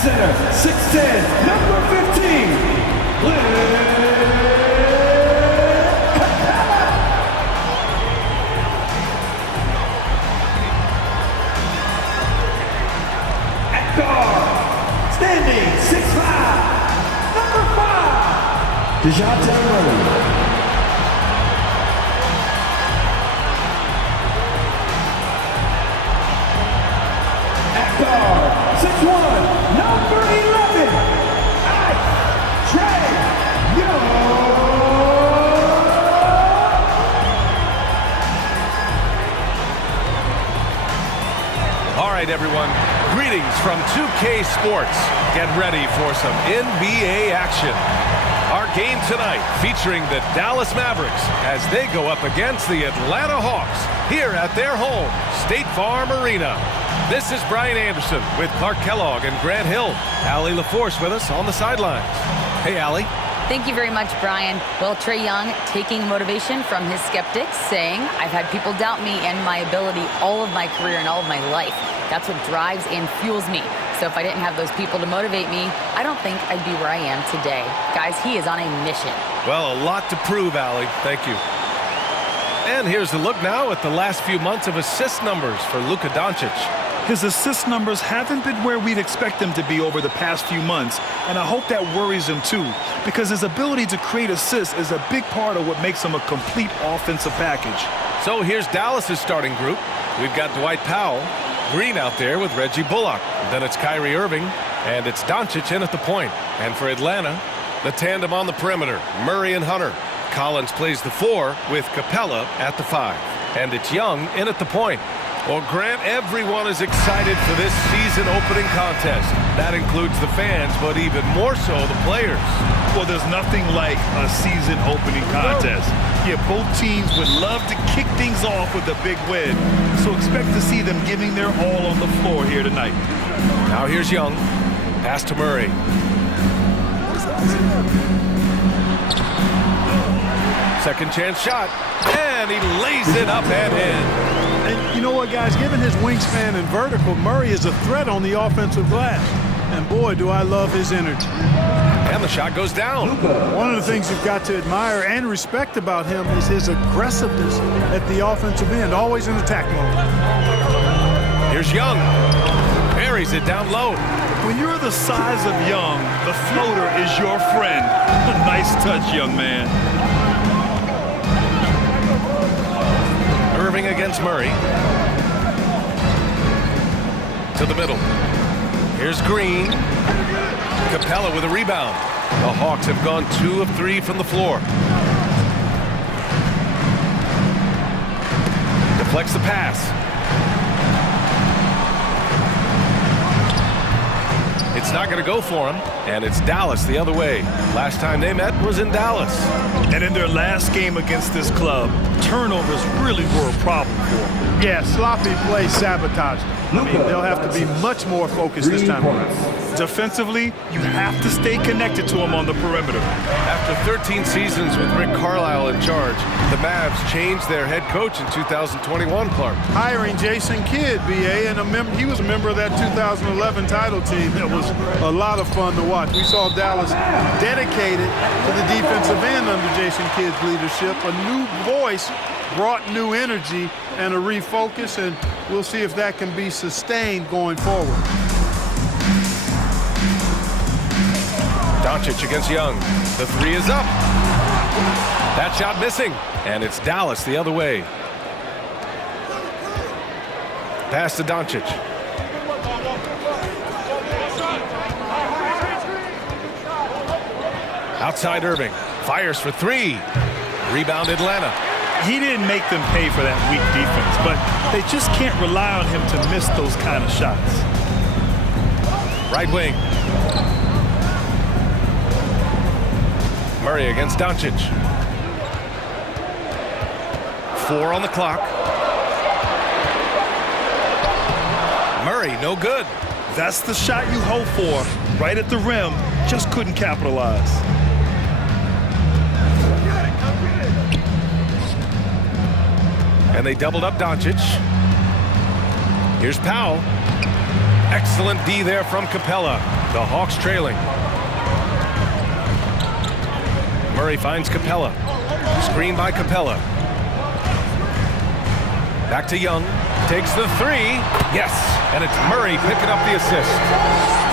center, 6'10", number 15, at guard, standing 6'5", number 5, Murray. At guard, 6'1", number 11, Trey Young. All right, everyone. Greetings from 2K Sports. Get ready for some NBA action. Our game tonight featuring the Dallas Mavericks as they go up against the Atlanta Hawks here at their home, State Farm Arena. This is Brian Anderson with Clark Kellogg and Grant Hill. Allie LaForce with us on the sidelines. Hey, Allie. Thank you very much, Brian. Well, Trey Young taking motivation from his skeptics, saying, I've had people doubt me and my ability all of my career and all of my life. That's what drives and fuels me. So if I didn't have those people to motivate me, I don't think I'd be where I am today. Guys, he is on a mission. Well, a lot to prove, Allie. Thank you. And here's a look now at the last few months of assist numbers for Luka Doncic. His assist numbers haven't been where we'd expect them to be over the past few months, and I hope that worries him too, because his ability to create assists is a big part of what makes him a complete offensive package. So here's Dallas's starting group. We've got Dwight Powell, Green out there with Reggie Bullock. Then it's Kyrie Irving, and it's Doncic in at the point. And for Atlanta, the tandem on the perimeter, Murray and Hunter. Collins plays the 4 with Capella at the 5. And it's Young in at the point. Well, Grant, everyone is excited for this season opening contest. That includes the fans, but even more so the players. Well, there's nothing like a season opening contest. Yeah, both teams would love to kick things off with a big win. So expect to see them giving their all on the floor here tonight. Now here's Young. Pass to Murray. Second chance shot. And he lays it up and in. And you know what, guys? Given his wingspan and vertical, Murray is a threat on the offensive glass. And boy, do I love his energy. And the shot goes down. One of the things you've got to admire and respect about him is his aggressiveness at the offensive end, always in attack mode. Here's Young. Buries it down low. When you're the size of Young, the floater is your friend. Nice touch, young man. Irving against Murray. To the middle. Here's Green. Capella with a rebound. The Hawks have gone 2 of 3 from the floor. Deflects the pass. It's not going to go for him, and it's Dallas the other way. Last time they met was in Dallas. And in their last game against this club, turnovers really were a problem for them. Yeah, sloppy play sabotaged them. I mean, they'll have to be much more focused this time around. Defensively, you have to stay connected to him on the perimeter. After 13 seasons with Rick Carlisle in charge, the Mavs changed their head coach in 2021, Clark. Hiring Jason Kidd, BA, and he was a member of that 2011 title team. It was a lot of fun to watch. We saw Dallas dedicated to the defensive end under Jason Kidd's leadership. A new voice brought new energy and a refocus, and we'll see if that can be sustained going forward. Doncic against Young. The 3 is up. That shot missing. And it's Dallas the other way. Pass to Doncic. Outside Irving. Fires for 3. Rebound Atlanta. He didn't make them pay for that weak defense, but they just can't rely on him to miss those kind of shots. Right wing. Murray against Doncic. 4 on the clock. Murray, no good. That's the shot you hope for. Right at the rim, just couldn't capitalize. And they doubled up Doncic. Here's Powell. Excellent D there from Capella. The Hawks trailing. Murray finds Capella. Screen by Capella. Back to Young. Takes the three. Yes, and it's Murray picking up the assist.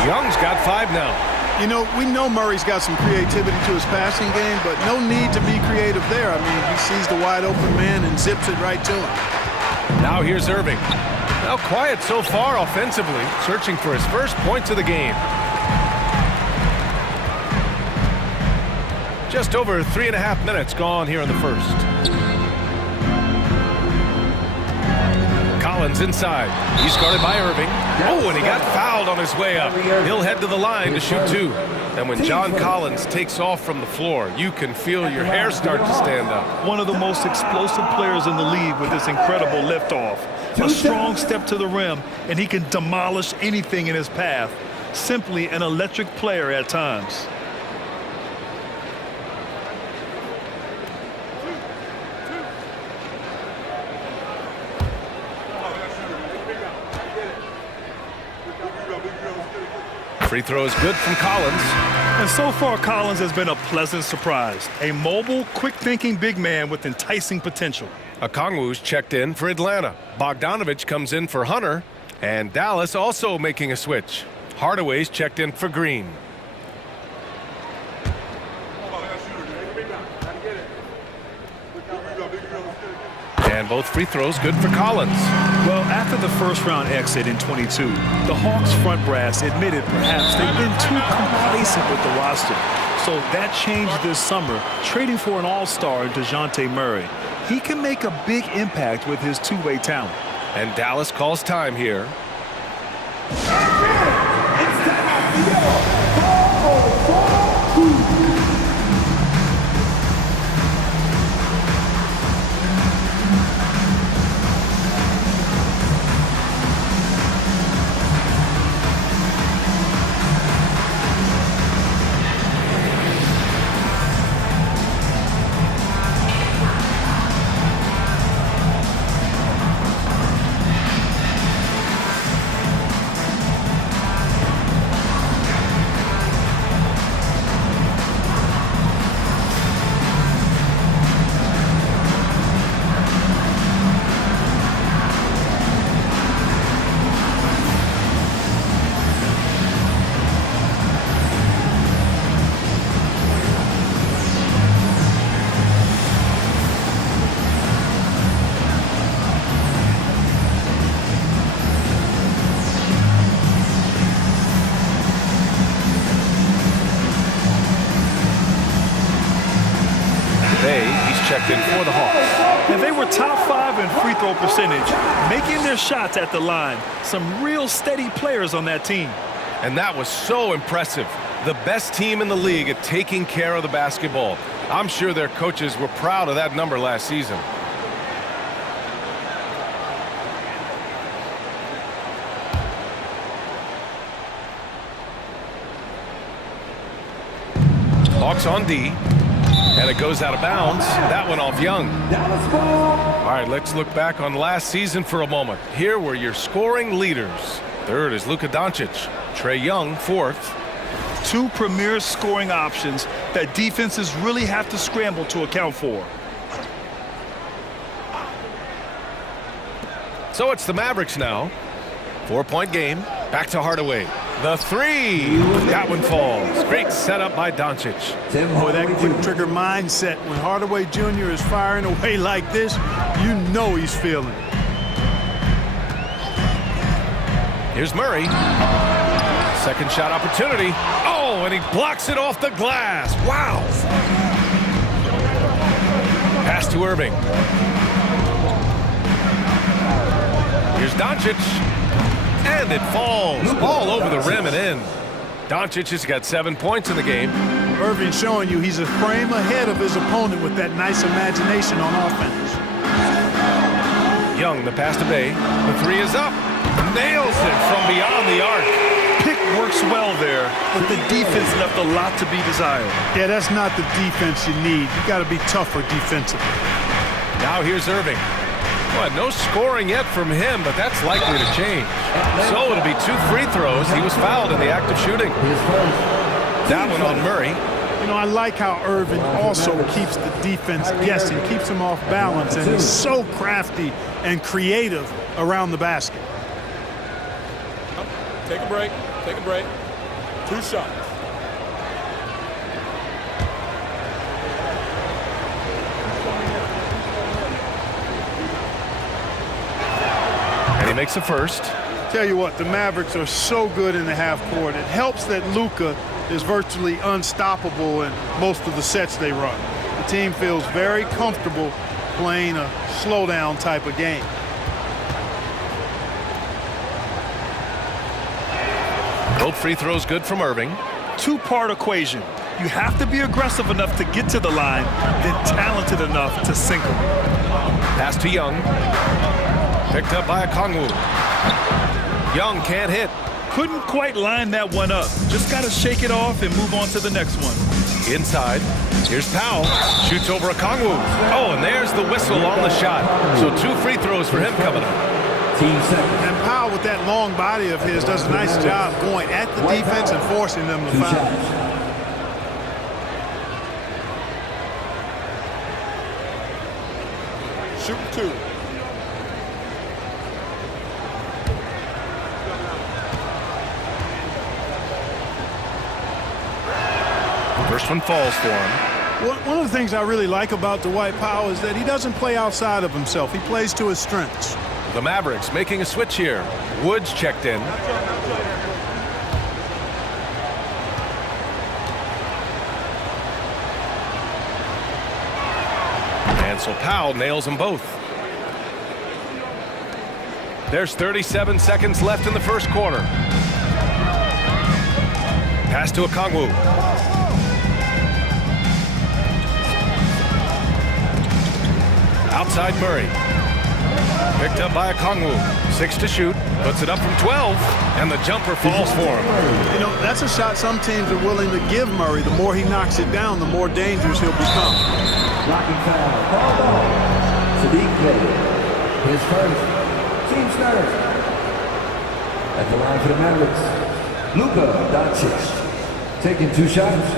Young's got 5 now. You know, we know Murray's got some creativity to his passing game, but no need to be creative there. I mean, he sees the wide open man and zips it right to him. Now here's Irving. Now quiet so far offensively, searching for his first points of the game. Just over 3.5 minutes gone here in the first. Collins inside. He's guarded by Irving. Oh, and he got fouled on his way up. He'll head to the line to shoot 2. And when John Collins takes off from the floor, you can feel your hair start to stand up. One of the most explosive players in the league with this incredible liftoff. A strong step to the rim, and he can demolish anything in his path. Simply an electric player at times. Free throw is good from Collins. And so far, Collins has been a pleasant surprise. A mobile, quick-thinking big man with enticing potential. Okongwu's checked in for Atlanta. Bogdanovich comes in for Hunter. And Dallas also making a switch. Hardaway's checked in for Green. And both free throws good for Collins. Well, after the first-round exit in 22, the Hawks front brass admitted perhaps they've been too complacent with the roster. So that changed this summer, trading for an all-star in DeJounte Murray. He can make a big impact with his two-way talent. And Dallas calls time here. Checked in for the Hawks. And they were top 5 in free throw percentage, making their shots at the line. Some real steady players on that team. And that was so impressive. The best team in the league at taking care of the basketball. I'm sure their coaches were proud of that number last season. Hawks on D. And it goes out of bounds. That went off Young. All right, let's look back on last season for a moment. Here were your scoring leaders. Third is Luka Doncic. Trae Young, 4th. 2 premier scoring options that defenses really have to scramble to account for. So it's the Mavericks now. 4-point game. Back to Hardaway. The 3. That one falls. Great setup by Doncic. Boy, that quick trigger mindset. When Hardaway Jr. is firing away like this, you know he's feeling it. Here's Murray. Second shot opportunity. Oh, and he blocks it off the glass. Wow. Pass to Irving. Here's Doncic. And it falls all over the rim and in. Doncic has got 7 points in the game. Irving showing you he's a frame ahead of his opponent with that nice imagination on offense. Young, the pass to Bay. The 3 is up. Nails it from beyond the arc. Pick works well there, but the defense left a lot to be desired. Yeah, that's not the defense you need. You got to be tougher defensively. Now here's Irving. Well, no scoring yet from him, but that's likely to change. So it'll be 2 free throws. He was fouled in the act of shooting. That one on Murray. You know, I like how Irving also keeps the defense guessing, keeps them off balance, and he's so crafty and creative around the basket. Take a break. Take a break. 2 shots. And he makes a first. Tell you what, the Mavericks are so good in the half court. It helps that Luka is virtually unstoppable in most of the sets they run. The team feels very comfortable playing a slowdown type of game. Both free throws good from Irving. 2-part equation. You have to be aggressive enough to get to the line, then talented enough to sink them. Pass to Young. Picked up by Okongwu. Young can't hit. Couldn't quite line that one up. Just got to shake it off and move on to the next one. Inside. Here's Powell. Shoots over Okongwu. Oh, and there's the whistle on the shot. So 2 free throws for him coming up. And Powell, with that long body of his, does a nice job going at the defense and forcing them to foul. Shooting 2. First one falls for him. One of the things I really like about Dwight Powell is that he doesn't play outside of himself. He plays to his strengths. The Mavericks making a switch here. Woods checked in. And so Powell nails them both. There's 37 seconds left in the first quarter. Pass to Okongwu. Outside Murray. Picked up by Okongwu. 6 to shoot. Puts it up from 12. And the jumper falls for him. You know, that's a shot some teams are willing to give Murray. The more he knocks it down, the more dangerous he'll become. Blocking foul. Called on. Sadiq Bey. His first. Team starter. At the line for the Mavericks, Luka Doncic. Taking 2 shots.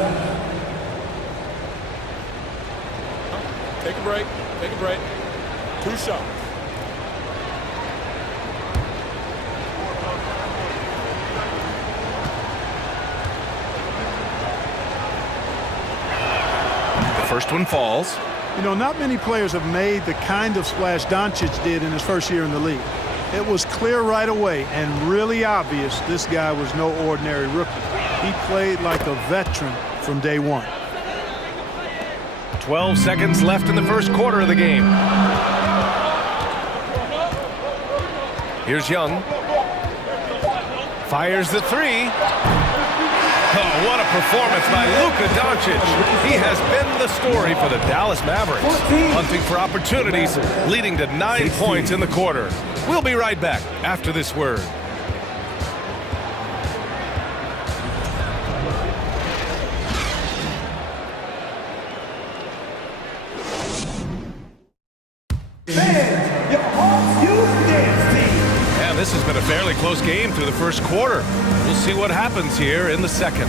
Take a break. Take a break. 2 shots. The first one falls. You know, not many players have made the kind of splash Doncic did in his first year in the league. It was clear right away and really obvious this guy was no ordinary rookie. He played like a veteran from day one. 12 seconds left in the first quarter of the game. Here's Young. Fires the 3. Oh, what a performance by Luka Doncic. He has been the story for the Dallas Mavericks. Hunting for opportunities, leading to 9 points in the quarter. We'll be right back after this word. Fans, your Hawks Youth Dance Team. And this has been a fairly close game through the first quarter. We'll see what happens here in the second.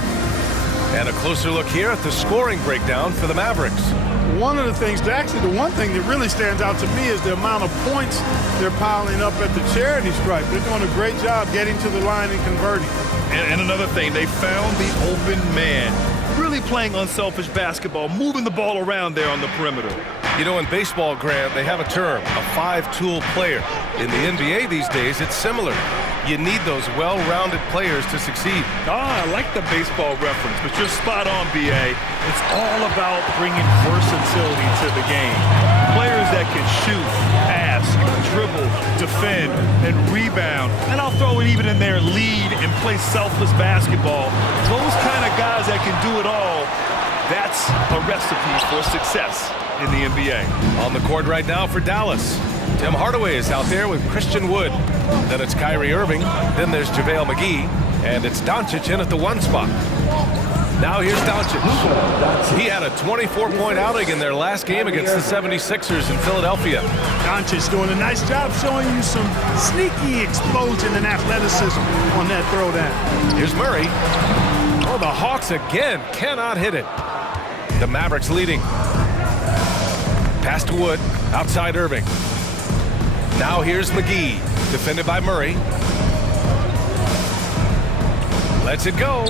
And a closer look here at the scoring breakdown for the Mavericks. One of the things, actually the one thing that really stands out to me is the amount of points they're piling up at the charity stripe. They're doing a great job getting to the line and converting. And another thing, they found the open man. Really playing unselfish basketball, moving the ball around there on the perimeter. You know, in baseball, Grant, they have a term, a 5-tool player. In the NBA these days, it's similar. You need those well-rounded players to succeed. I like the baseball reference, but you're spot on, B.A. It's all about bringing versatility to the game. Players that can shoot, pass, dribble, defend, and rebound. And I'll throw it even in there, lead and play selfless basketball. Those kind of guys that can do it all, that's a recipe for success in the NBA. On the court right now for Dallas, Tim Hardaway is out there with Christian Wood. Then it's Kyrie Irving. Then there's JaVale McGee. And it's Doncic in at the 1 spot. Now here's Doncic. He had a 24-point outing in their last game against the 76ers in Philadelphia. Doncic doing a nice job showing you some sneaky explosion and athleticism on that throwdown. Here's Murray. Oh, the Hawks again cannot hit it. The Mavericks leading. Pass to Wood. Outside Irving. Now here's McGee. Defended by Murray. Lets it go.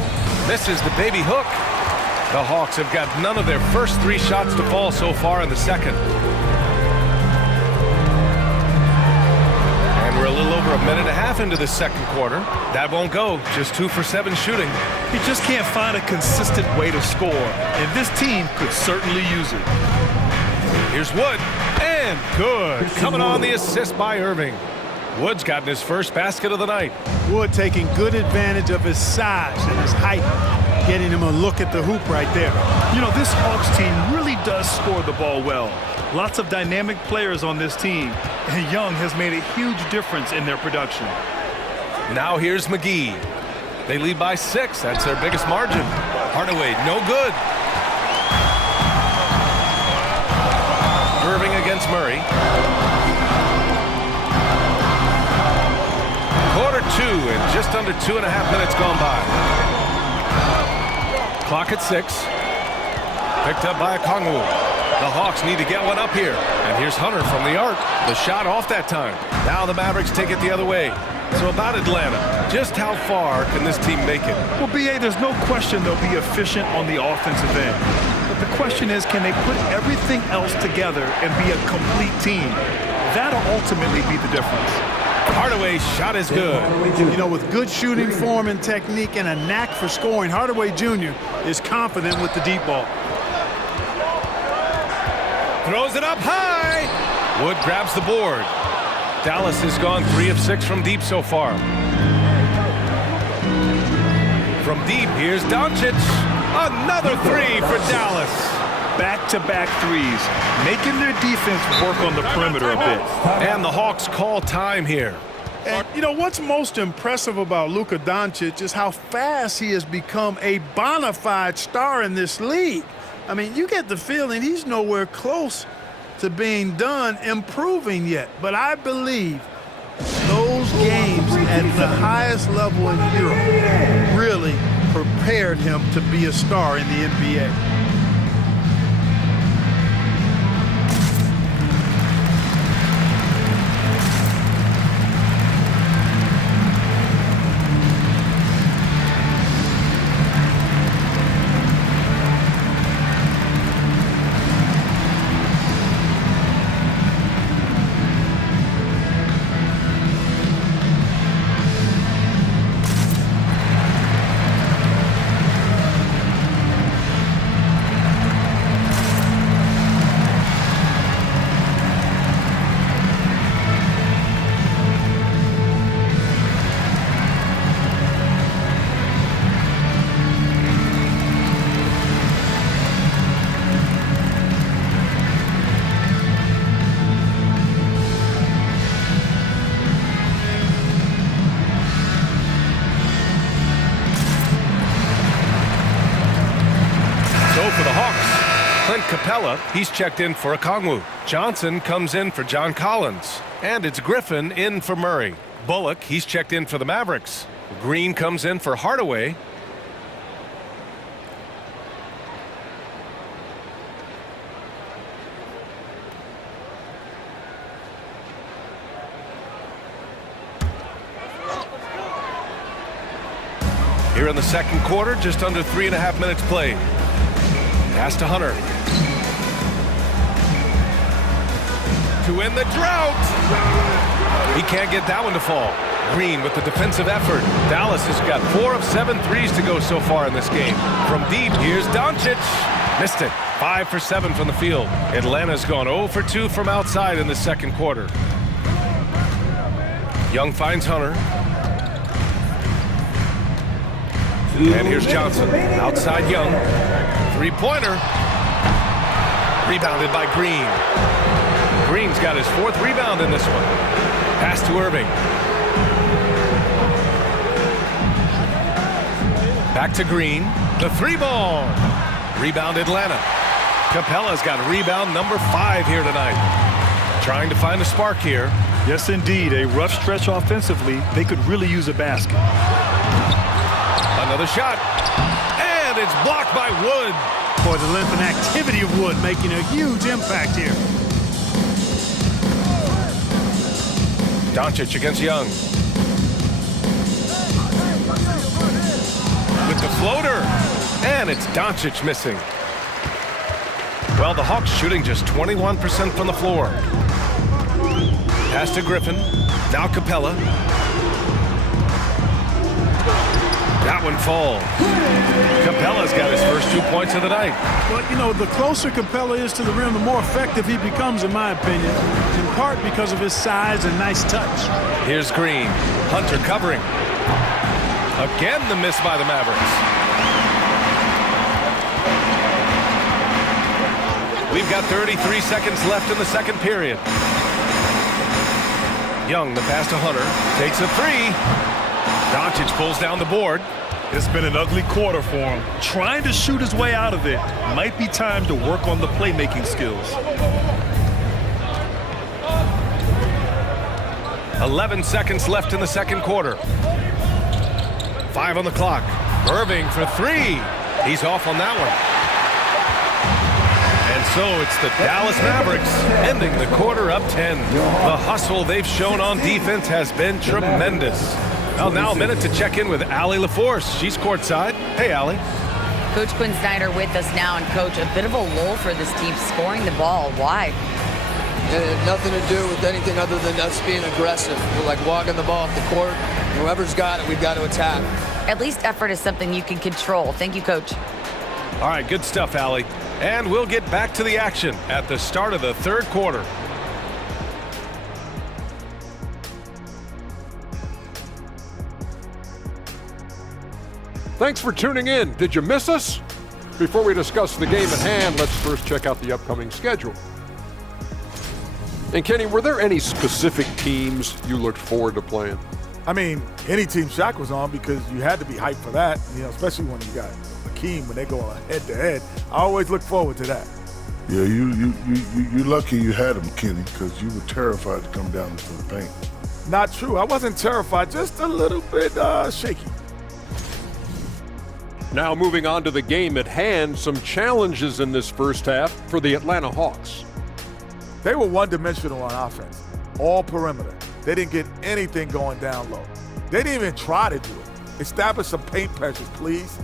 Misses the baby hook. The Hawks have got none of their first 3 shots to fall so far in the second. And we're a little over a minute and a half into the second quarter. That won't go. Just 2 for 7 shooting. He just can't find a consistent way to score, and this team could certainly use it. Here's Wood. And good. Coming on the assist by Irving. Wood's gotten his first basket of the night. Wood taking good advantage of his size and his height, getting him a look at the hoop right there. You know, this Hawks team really does score the ball well. Lots of dynamic players on this team, and Young has made a huge difference in their production. Now here's McGee. They lead by 6. That's their biggest margin. Hardaway, no good. Irving against Murray. Quarter 2 and just under 2.5 minutes gone by. Clock at 6. Picked up by Okongwu. The Hawks need to get one up here. And here's Hunter from the arc. The shot off that time. Now the Mavericks take it the other way. So about Atlanta, just how far can this team make it? Well, B.A., there's no question they'll be efficient on the offensive end. But the question is, can they put everything else together and be a complete team? That'll ultimately be the difference. Hardaway's shot is good. You know, with good shooting form and technique and a knack for scoring, Hardaway Jr. is confident with the deep ball. Throws it up high. Wood grabs the board. Dallas has gone 3 of 6 from deep so far. From deep, here's Doncic. Another 3 for Dallas. Back-to-back threes, making their defense work on the perimeter a bit. And the Hawks call time here. And, you know, what's most impressive about Luka Doncic is how fast he has become a bona fide star in this league. I mean, you get the feeling he's nowhere close to being done improving yet. But I believe those games at the highest level in Europe really prepared him to be a star in the NBA. For the Hawks, Clint Capella, he's checked in for Okongwu. Johnson comes in for John Collins. And it's Griffin in for Murray. Bullock, he's checked in for the Mavericks. Green comes in for Hardaway. Here in the second quarter, just under 3.5 minutes played. Pass to Hunter. To end the drought. He can't get that one to fall. Green with the defensive effort. Dallas has got 4 of 7 threes to go so far in this game. From deep, here's Doncic. Missed it. 5 for 7 from the field. Atlanta's gone 0 for 2 from outside in the second quarter. Young finds Hunter. And here's Johnson. Outside Young. Three-pointer. Rebounded by Green. Green's got his 4th rebound in this one. Pass to Irving. Back to Green. The 3-ball. Rebound Atlanta. Capella's got rebound number 5 here tonight. Trying to find a spark here. Yes, indeed. A rough stretch offensively. They could really use a basket. Another shot. And it's blocked by Wood. Boy, the length and activity of Wood making a huge impact here. Doncic against Young. With the floater. And it's Doncic missing. Well, the Hawks shooting just 21% from the floor. Pass to Griffin. Now Capella. That one falls. Capella's got his first 2 points of the night. But, you know, the closer Capella is to the rim, the more effective he becomes, in my opinion, in part because of his size and nice touch. Here's Green. Hunter covering. Again, the miss by the Mavericks. We've got 33 seconds left in the second period. Young, the pass to Hunter. Takes a 3. Doncic pulls down the board. It's been an ugly quarter for him. Trying to shoot his way out of it. Might be time to work on the playmaking skills. 11 seconds left in the second quarter. 5 on the clock. Irving for 3. He's off on that one. And so it's the Dallas Mavericks ending the quarter up 10. The hustle they've shown on defense has been tremendous. Well, now a minute to check in with Allie LaForce. She's courtside. Hey, Allie. Coach Quinn Snyder with us now. And, Coach, a bit of a lull for this team scoring the ball. Why? It had nothing to do with anything other than us being aggressive. We're like walking the ball off the court. Whoever's got it, we've got to attack. At least effort is something you can control. Thank you, Coach. All right, good stuff, Allie. And we'll get back to the action at the start of the third quarter. Thanks for tuning in. Did you miss us? Before we discuss the game at hand, let's first check out the upcoming schedule. And Kenny, were there any specific teams you looked forward to playing? I mean, any team Shaq was on, because you had to be hyped for that, you know, especially when you got Hakeem, when they go head-to-head. I always look forward to that. Yeah, you lucky you had him, Kenny, because you were terrified to come down into the paint. Not true. I wasn't terrified, just a little bit shaky. Now moving on to the game at hand, some challenges in this first half for the Atlanta Hawks. They were one-dimensional on offense, all perimeter. They didn't get anything going down low. They didn't even try to do it. Establish some paint pressures, please.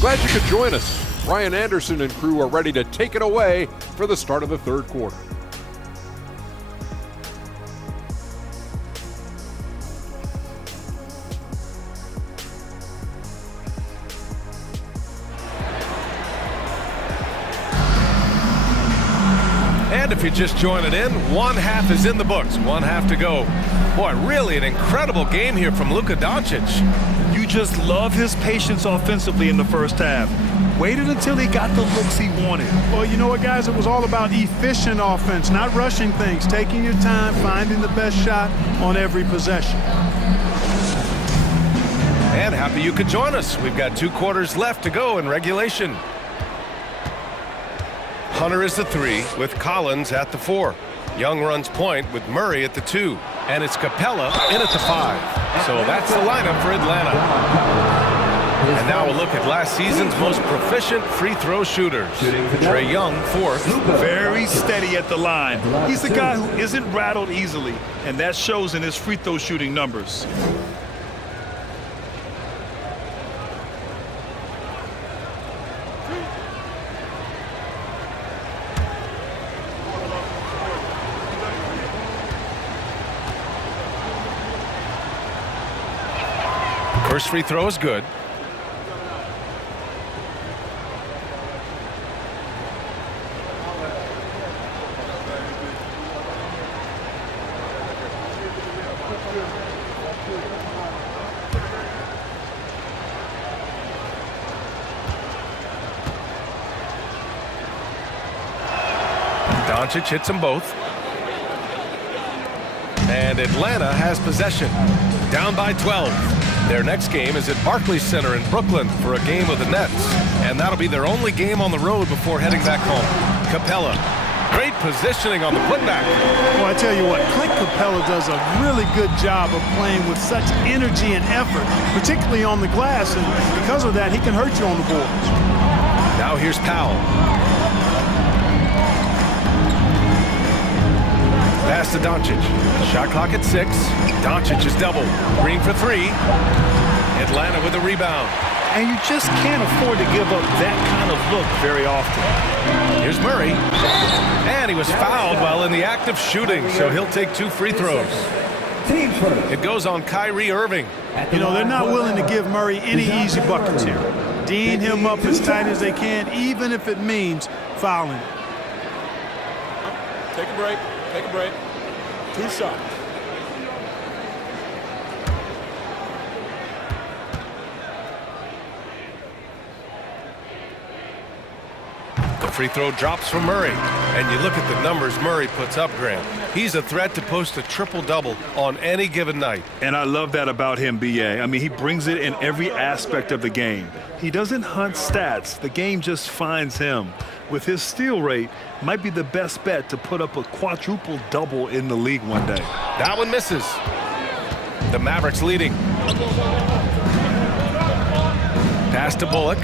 Glad you could join us. Ryan Anderson and crew are ready to take it away for the start of the third quarter. And if you're just joining in, one half is in the books, one half to go. Boy, really an incredible game here from Luka Doncic. You just love his patience offensively in the first half. Waited until he got the looks he wanted. Well, you know what, guys? It was all about efficient offense, not rushing things, taking your time, finding the best shot on every possession. And happy you could join us. We've got 2 quarters left to go in regulation. Hunter is the 3 with Collins at the 4. Young runs point with Murray at the 2. And it's Capella in at the 5. So that's the lineup for Atlanta. And now we'll look at last season's most proficient free throw shooters. Trae Young, 4th. Very steady at the line. He's the guy who isn't rattled easily, and that shows in his free throw shooting numbers. First free throw is good. Doncic hits them both. And Atlanta has possession. Down by 12. Their next game is at Barclays Center in Brooklyn for a game with the Nets, and that'll be their only game on the road before heading back home. Capella, great positioning on the putback. Well, I tell you what, Clint Capella does a really good job of playing with such energy and effort, particularly on the glass, and because of that, he can hurt you on the boards. Now here's Powell. Pass to Doncic. Shot clock at 6. Doncic is double. Green for 3. Atlanta with a rebound. And you just can't afford to give up that kind of look very often. Here's Murray. And he was fouled while in the act of shooting, so he'll take 2 free throws. It goes on Kyrie Irving. You know, they're not willing to give Murray any easy buckets here. Dean him up as tight as they can, even if it means fouling. Take a break. Take a break. 2 shots. The free throw drops for Murray. And you look at the numbers Murray puts up, Grant. He's a threat to post a triple-double on any given night. And I love that about him, B.A. I mean, he brings it in every aspect of the game. He doesn't hunt stats. The game just finds him. With his steal rate, might be the best bet to put up a quadruple-double in the league one day. That one misses. The Mavericks leading. Pass to Bullock.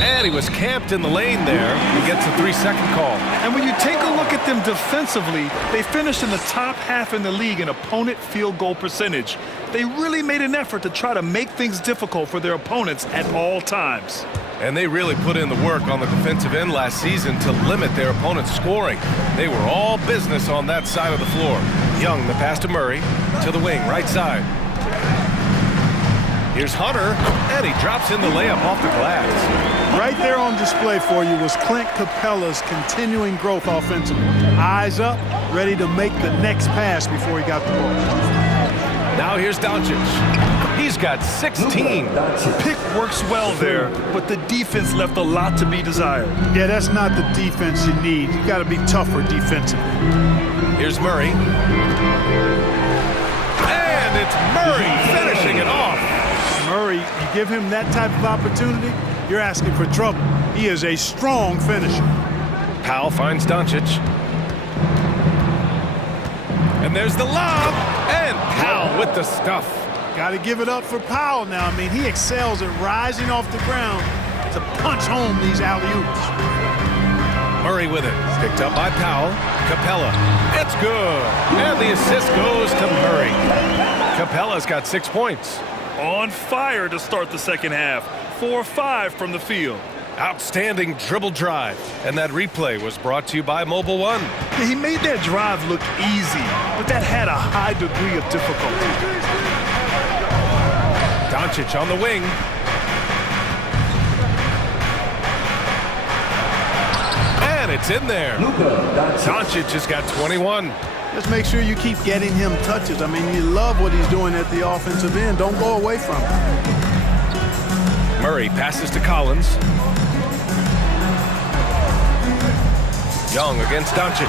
And he was camped in the lane there. He gets a 3-second call. And when you take a look at them defensively, they finished in the top half in the league in opponent field goal percentage. They really made an effort to try to make things difficult for their opponents at all times. And they really put in the work on the defensive end last season to limit their opponent's scoring. They were all business on that side of the floor. Young, the pass to Murray, to the wing, right side. Here's Hunter, and he drops in the layup off the glass. Right there on display for you was Clint Capella's continuing growth offensively. Eyes up, ready to make the next pass before he got the ball. Now here's Doncic. He's got 16. Pick works well there, but the defense left a lot to be desired. Yeah, that's not the defense you need. You got to be tougher defensively. Here's Murray. And it's Murray finishing it off. Murray, you give him that type of opportunity, you're asking for trouble. He is a strong finisher. Powell finds Doncic. And there's the lob. And Powell with the stuff. Got to give it up for Powell now. I mean, he excels at rising off the ground to punch home these alley-oops. Murray with it. Picked up by Powell. Capella. It's good. And the assist goes to Murray. Capella's got 6 points. On fire to start the second half. 4-5 from the field. Outstanding dribble drive. And that replay was brought to you by Mobile One. He made that drive look easy, but that had a high degree of difficulty. Doncic on the wing. And it's in there. Doncic has got 21. Just make sure you keep getting him touches. I mean, you love what he's doing at the offensive end. Don't go away from him. Murray passes to Collins. Young against Doncic.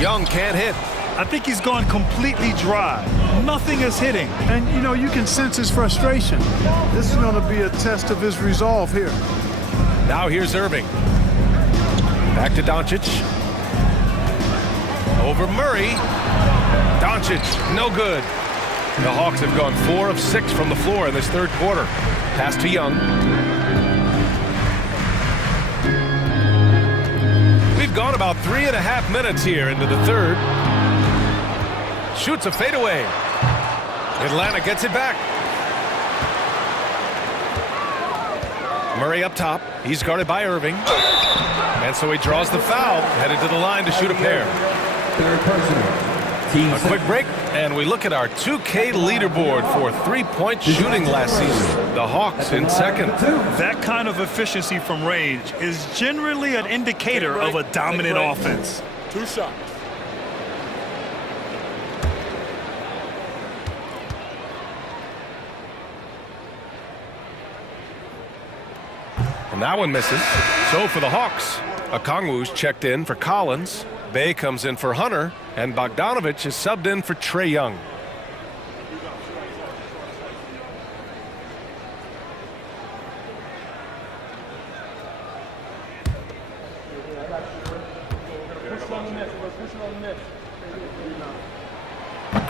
Young can't hit. I think he's gone completely dry. Nothing is hitting. And, you know, you can sense his frustration. This is going to be a test of his resolve here. Now here's Irving. Back to Doncic. Over Murray. Doncic, no good. The Hawks have gone 4 of 6 from the floor in this third quarter. Pass to Young. We've gone about 3.5 minutes here into the third. Shoots a fadeaway. Atlanta gets it back. Murray up top. He's guarded by Irving. And so he draws the foul, headed to the line to shoot a pair. Third personal. A quick break, and we look at our 2K leaderboard for three-point shooting last season. The Hawks in second. That kind of efficiency from range is generally an indicator of a dominant offense. 2 shots. And that one misses. So for the Hawks, Okongwu's checked in for Collins. Bay comes in for Hunter, and Bogdanovich is subbed in for Trae Young.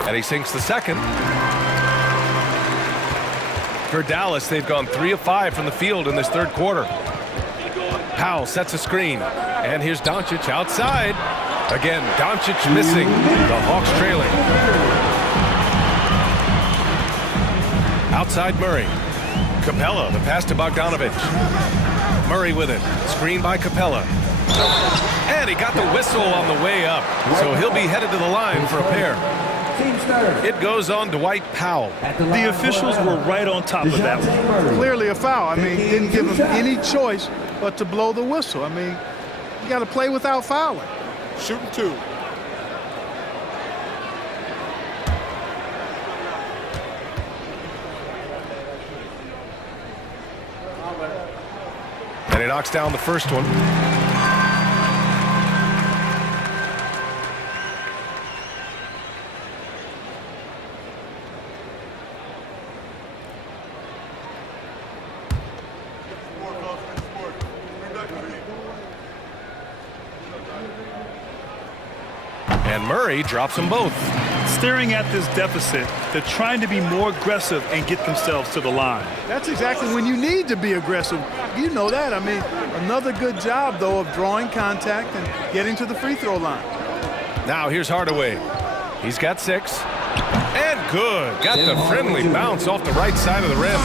And he sinks the second. For Dallas, they've gone 3 of 5 from the field in this third quarter. Powell sets a screen. And here's Doncic outside. Again, Doncic missing. The Hawks trailing. Outside Murray. Capella, the pass to Bogdanovich. Murray with it. Screen by Capella. And he got the whistle on the way up. So he'll be headed to the line for a pair. It goes on Dwight Powell. The officials were right on top of that one. Clearly a foul. I mean, didn't give him any choice but to blow the whistle. I mean, you got to play without fouling. Shooting 2. And he knocks down the first one. And Murray drops them both. Staring at this deficit, they're trying to be more aggressive and get themselves to the line. That's exactly when you need to be aggressive. You know that. I mean, another good job, though, of drawing contact and getting to the free throw line. Now here's Hardaway. He's got 6. And good. Got the friendly bounce off the right side of the rim.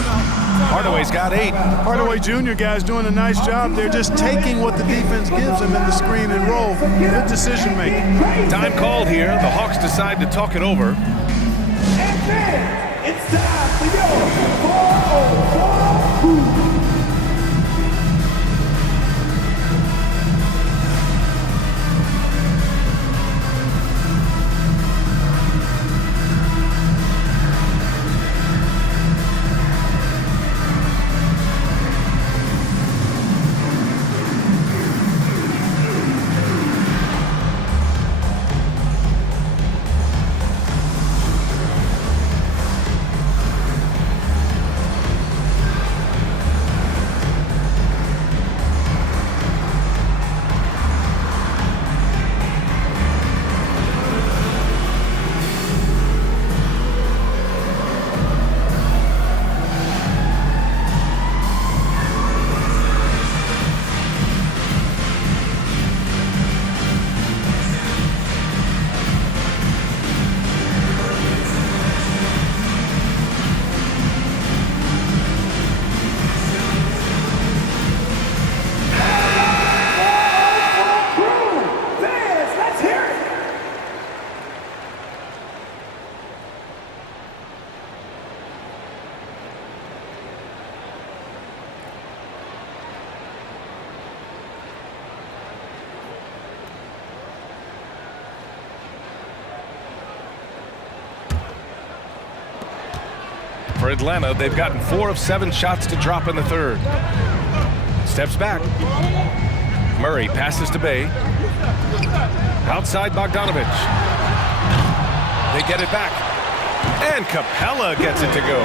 Hardaway's got 8. Hardaway Jr. guys doing a nice job. They're just taking what the defense gives them in the screen and roll. Good decision making. Time called here. The Hawks decide to talk it over. And then it's time for your 4-on-4. For Atlanta, they've gotten 4 of 7 shots to drop in the third. Steps back. Murray passes to Bay. Outside Bogdanovich. They get it back. And Capella gets it to go.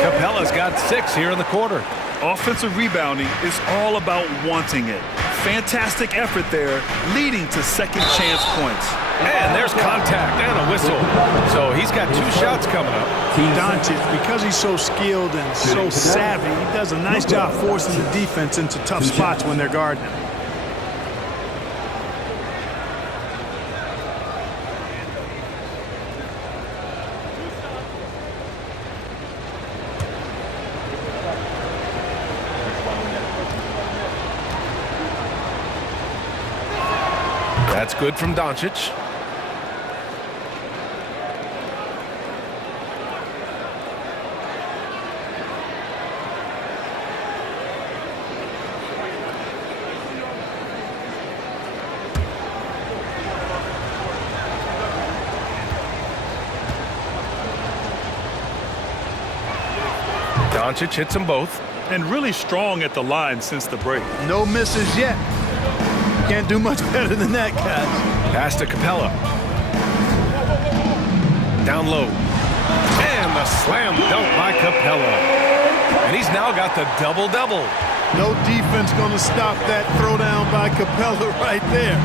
Capella's got 6 here in the quarter. Offensive rebounding is all about wanting it. Fantastic effort there, leading to second chance points. And there's contact and a whistle. So he's got 2 shots coming up. Doncic, because he's so skilled and so savvy, he does a nice job forcing the defense into tough spots when they're guarding him. That's good from Doncic. Doncic hits them both. And really strong at the line since the break. No misses yet. Can't do much better than that, guys. Pass to Capella. Down low. And the slam dunk by Capella. And he's now got the double-double. No defense going to stop that throwdown by Capella right there.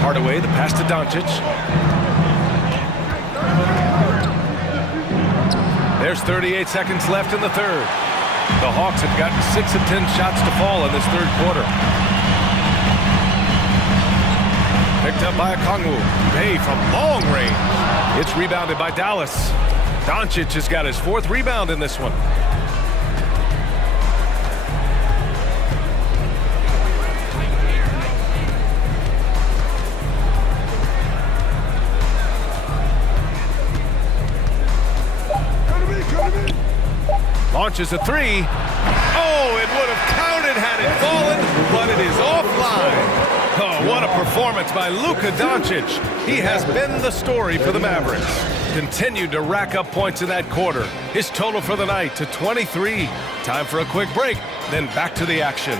Hardaway, the pass to Doncic. There's 38 seconds left in the third. The Hawks have gotten 6 of 10 shots to fall in this third quarter. Picked up by Okongwu. Bay from long range. It's rebounded by Dallas. Doncic has got his 4th rebound in this one. Launches a 3. Oh, it would have counted had it fallen, but it is offline. Oh, what a performance by Luka Doncic. He has been the story for the Mavericks. Continued to rack up points in that quarter. His total for the night to 23. Time for a quick break, then back to the action.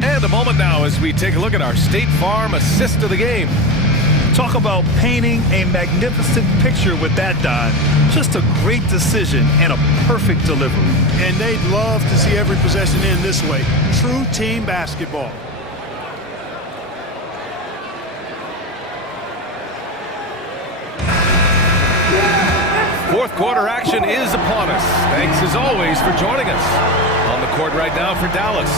And a moment now as we take a look at our State Farm assist of the game. Talk about painting a magnificent picture with that, Don. Just a great decision and a perfect delivery. And they'd love to see every possession end this way. True team basketball. Fourth quarter action is upon us. Thanks as always for joining us. On the court right now for Dallas.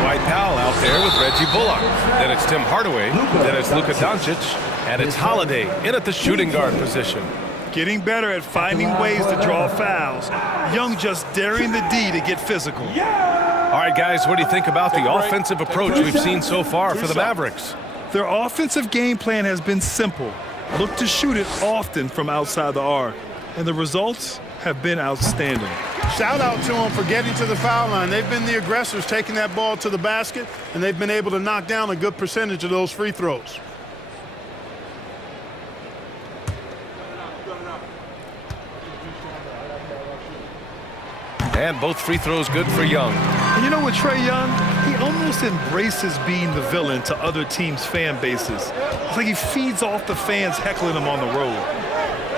Dwight Powell out there with Reggie Bullock. Then it's Tim Hardaway. Then it's Luka Doncic. And it's Holiday in at the shooting guard position. Getting better at finding ways to draw fouls. Young just daring the D to get physical. All right, guys, what do you think about the offensive approach we've seen so far for the Mavericks? Their offensive game plan has been simple. Look to shoot it often from outside the arc. And the results have been outstanding. Shout out to them for getting to the foul line. They've been the aggressors, taking that ball to the basket, and they've been able to knock down a good percentage of those free throws. And both free throws good for Young. And you know what, Trae Young? He almost embraces being the villain to other teams' fan bases. It's like he feeds off the fans heckling him on the road.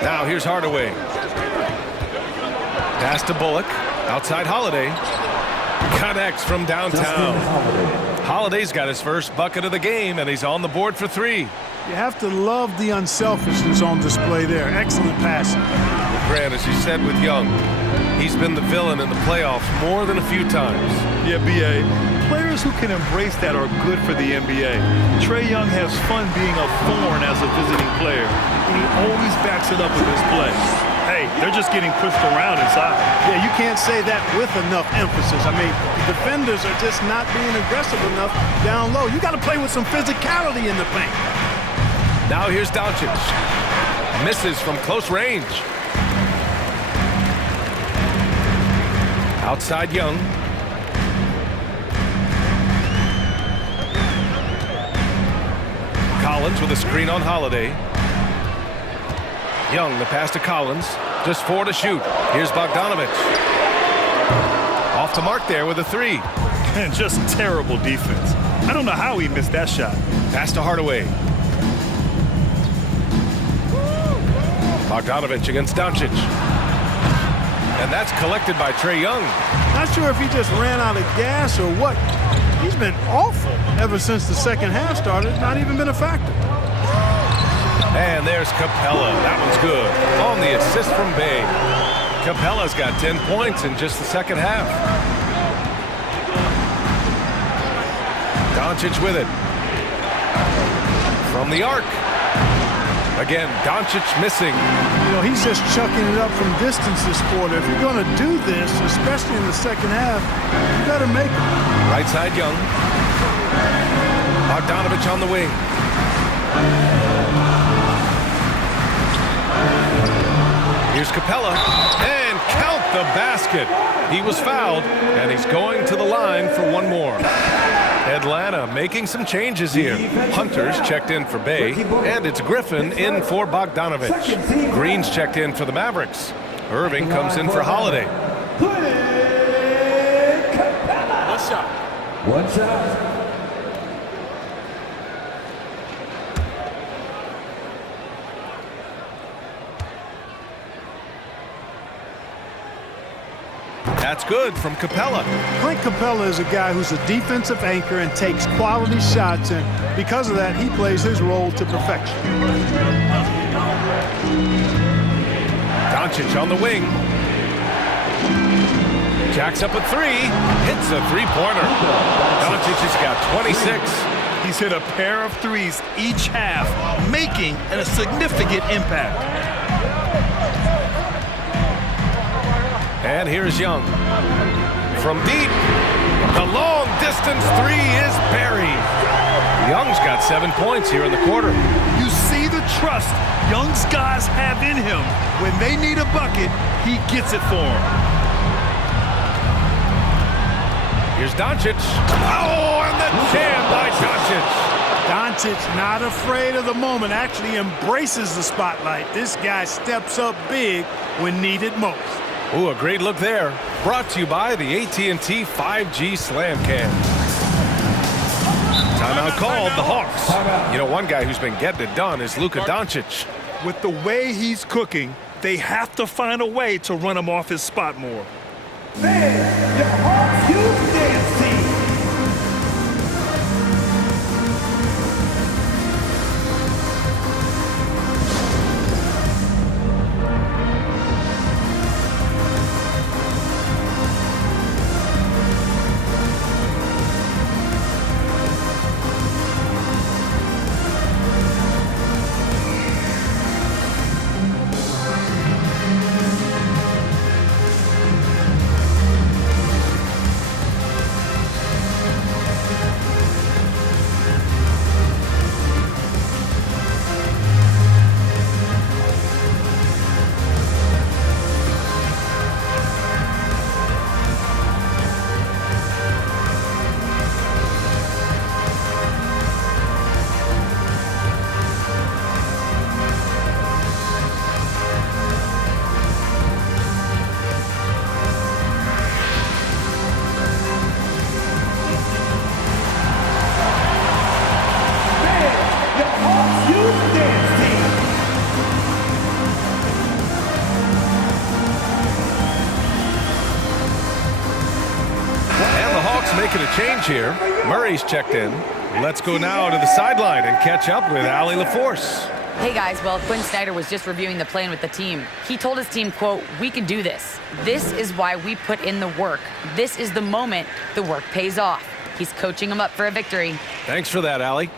Now here's Hardaway. Pass to Bullock. Outside Holiday. Connects from downtown. Holiday's got his first bucket of the game, and he's on the board for 3. You have to love the unselfishness on display there. Excellent passing. Grant, as you said with Young, he's been the villain in the playoffs more than a few times. Yeah, B.A. Players who can embrace that are good for the NBA. Trae Young has fun being a thorn as a visiting player, and he always backs it up with his play. Hey, they're just getting pushed around inside. Yeah, you can't say that with enough emphasis. I mean, defenders are just not being aggressive enough down low. You got to play with some physicality in the paint. Now here's Doncic. Misses from close range. Outside Young. Collins with a screen on Holiday. Young, the pass to Collins. Just 4 to shoot. Here's Bogdanovic. Off the mark there with a 3. And just terrible defense. I don't know how he missed that shot. Pass to Hardaway. Bogdanovic against Doncic. And that's collected by Trae Young. Not sure if he just ran out of gas or what. He's been awful ever since the second half started. Not even been a factor. And there's Capella. That one's good. On the assist from Bay. Capella's got 10 points in just the second half. Doncic with it. From the arc. Again, Doncic missing. You know, he's just chucking it up from distance this quarter. If you're going to do this, especially in the second half, you better make it. Right side Young. Bogdanovic on the wing. Here's Capella. And count the basket. He was fouled, and he's going to the line for one more. Atlanta making some changes here. Hunter's checked in for Bay, and it's Griffin in for Bogdanovic. Green's checked in for the Mavericks. Irving comes in for Holiday. One shot. That's good from Capella. Clint Capella is a guy who's a defensive anchor and takes quality shots, and because of that, he plays his role to perfection. Doncic on the wing. Jacks up a three. Hits a three-pointer. Doncic has got 26. He's hit a pair of threes each half, making a significant impact. And here's Young. From deep, the long-distance three is buried. Young's got 7 points here in the quarter. You see the trust Young's guys have in him. When they need a bucket, he gets it for them. Here's Doncic. Oh, and the jam by Doncic. Doncic not afraid of the moment, actually embraces the spotlight. This guy steps up big when needed most. Ooh, a great look there. Brought to you by the AT&T 5G Slam Cam. Timeout called, the Hawks. You know, one guy who's been getting it done is Luka Doncic. With the way he's cooking, they have to find a way to run him off his spot more. Man, your Hawks Youth Dance Team. Making a change here. Murray's checked in. Let's go now to the sideline and catch up with Allie LaForce. Hey guys, well, Quinn Snyder was just reviewing the plan with the team. He told his team, quote, "We can do this. This is why we put in the work. This is the moment the work pays off." He's coaching them up for a victory. Thanks for that, Allie.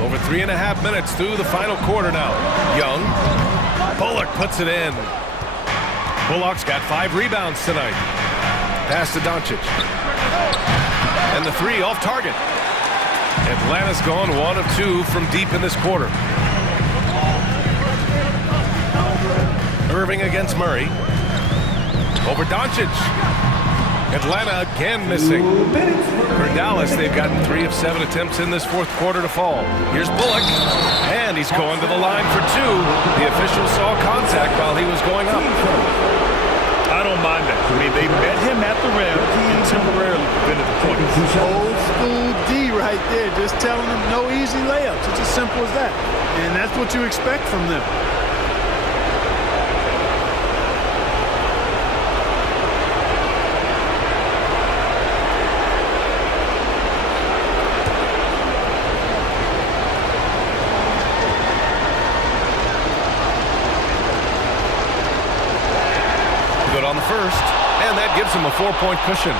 Over 3.5 minutes through the final quarter now. Young. Bullock puts it in. Bullock's got 5 rebounds tonight. Pass to Doncic. And the three off target. Atlanta's gone 1 of 2 from deep in this quarter. Irving against Murray. Over Doncic. Atlanta again missing. For Dallas, they've gotten 3 of 7 attempts in this fourth quarter to fall. Here's Bullock, and he's going to the line for 2. The official saw contact while he was going up. I don't mind that. I mean, they met him at the rim and temporarily prevented the point. Old school D right there, just telling them no easy layups. It's as simple as that. And that's what you expect from them. On the first, and that gives him a 4-point cushion.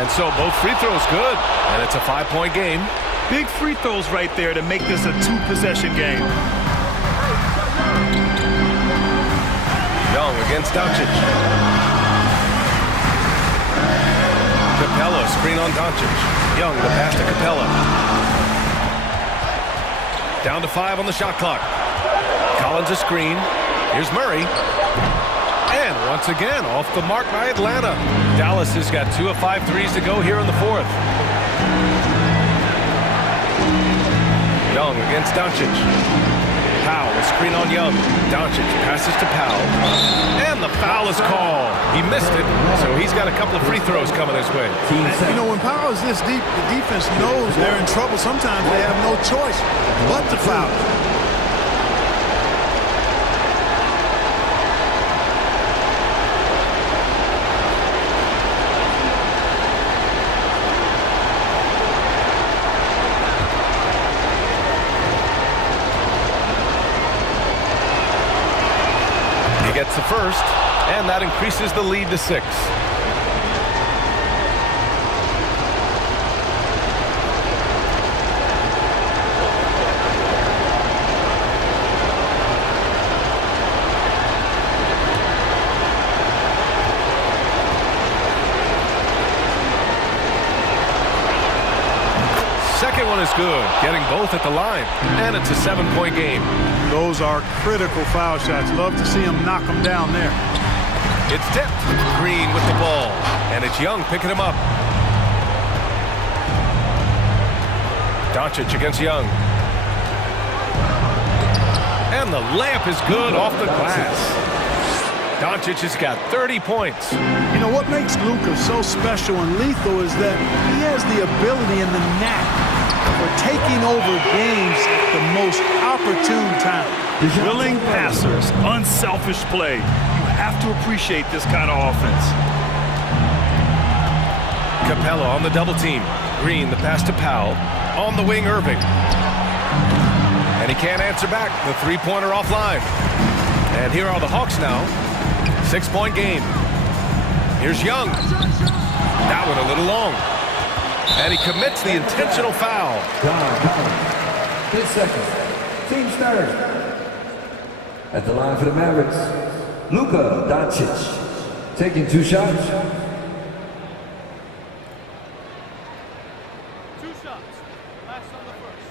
And so both free throws good, and it's a 5-point game. Big free throws right there to make this a 2-possession game. Young against Doncic. Capella, screen on Doncic. Young, the pass to Capella. Down to 5 on the shot clock. Collins a screen. Here's Murray. And once again, off the mark by Atlanta. Dallas has got 2 of 5 threes to go here in the fourth. Young against Doncic. Powell, a screen on Young. Doncic passes to Powell. And the foul is called. He missed it, so he's got a couple of free throws coming his way. You know, when Powell is this deep, the defense knows they're in trouble. Sometimes they have no choice but to foul. Gets the first, and that increases the lead to 6. Second one is good, getting both at the line, and it's a 7-point game. Those are critical foul shots. Love to see him knock them down there. It's tipped. Green with the ball, and it's Young picking him up. Doncic against Young. And the layup is good off the glass. Doncic has got 30 points. You know, what makes Luka so special and lethal is that he has the ability and the knack for taking over games at the most opportune time. Willing passers, unselfish play. You have to appreciate this kind of offense. Capella on the double team. Green, the pass to Powell. On the wing, Irving. And he can't answer back. The three-pointer offline. And here are the Hawks now. 6-point game. Here's Young. That one a little long. And he commits the intentional foul. His second. Team starter. At the line for the Mavericks, Luka Doncic. Taking 2 shots. 2 shots. Last on the first.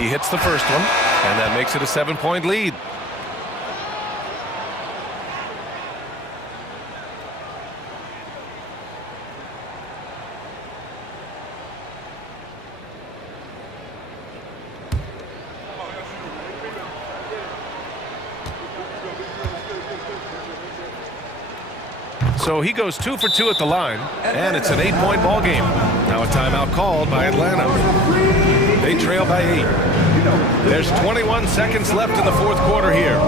He hits the first one, and that makes it a 7-point lead. So he goes 2 for 2 at the line, and it's an 8-point ball game. Now a timeout called by Atlanta. They trail by 8. There's 21 seconds left in the fourth quarter here.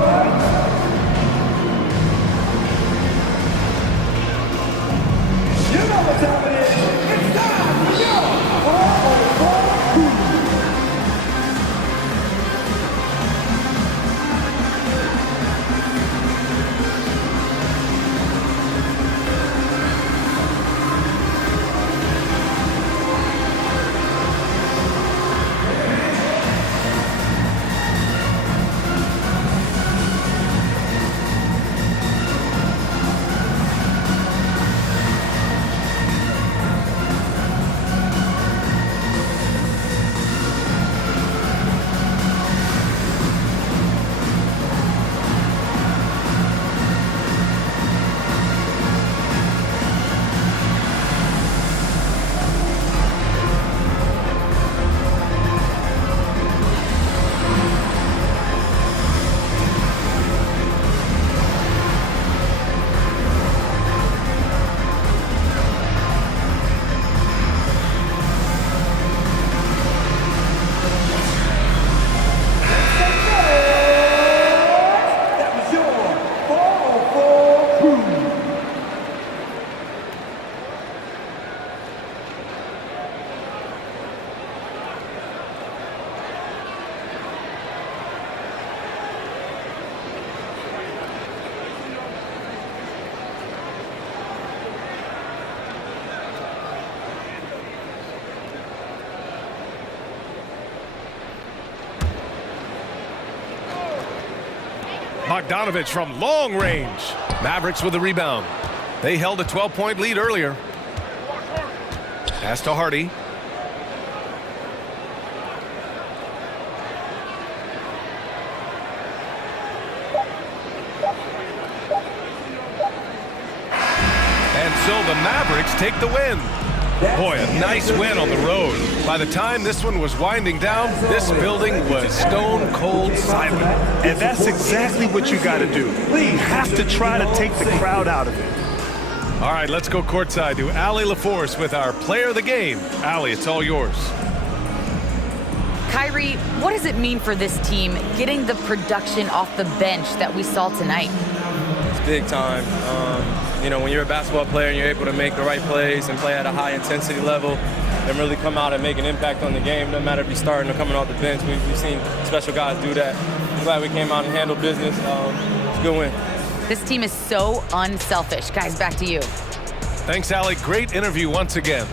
You know what time it is. It's time to go. Bogdanovich from long range. Mavericks with the rebound. They held a 12-point lead earlier. Pass to Hardy. And so the Mavericks take the win. Boy, a nice win on the road. By the time this one was winding down, this building was stone cold silent. And that's exactly what you got to do. You have to try to take the crowd out of it. All right, let's go courtside to Allie LaForce with our player of the game. Allie, it's all yours. Kyrie, what does it mean for this team getting the production off the bench that we saw tonight? It's big time. You know, when you're a basketball player and you're able to make the right plays and play at a high intensity level and really come out and make an impact on the game, no matter if you're starting or coming off the bench, we've seen special guys do that. I'm glad we came out and handled business. It's a good win. This team is so unselfish. Guys, back to you. Thanks, Allie. Great interview once again.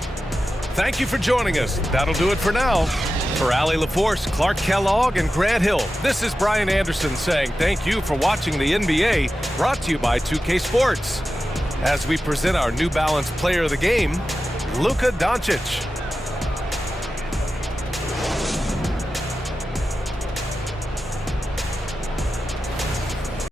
Thank you for joining us. That'll do it for now. For Allie LaForce, Clark Kellogg, and Grant Hill, this is Brian Anderson saying thank you for watching the NBA, brought to you by 2K Sports. As we present our New Balance Player of the Game, Luka Doncic.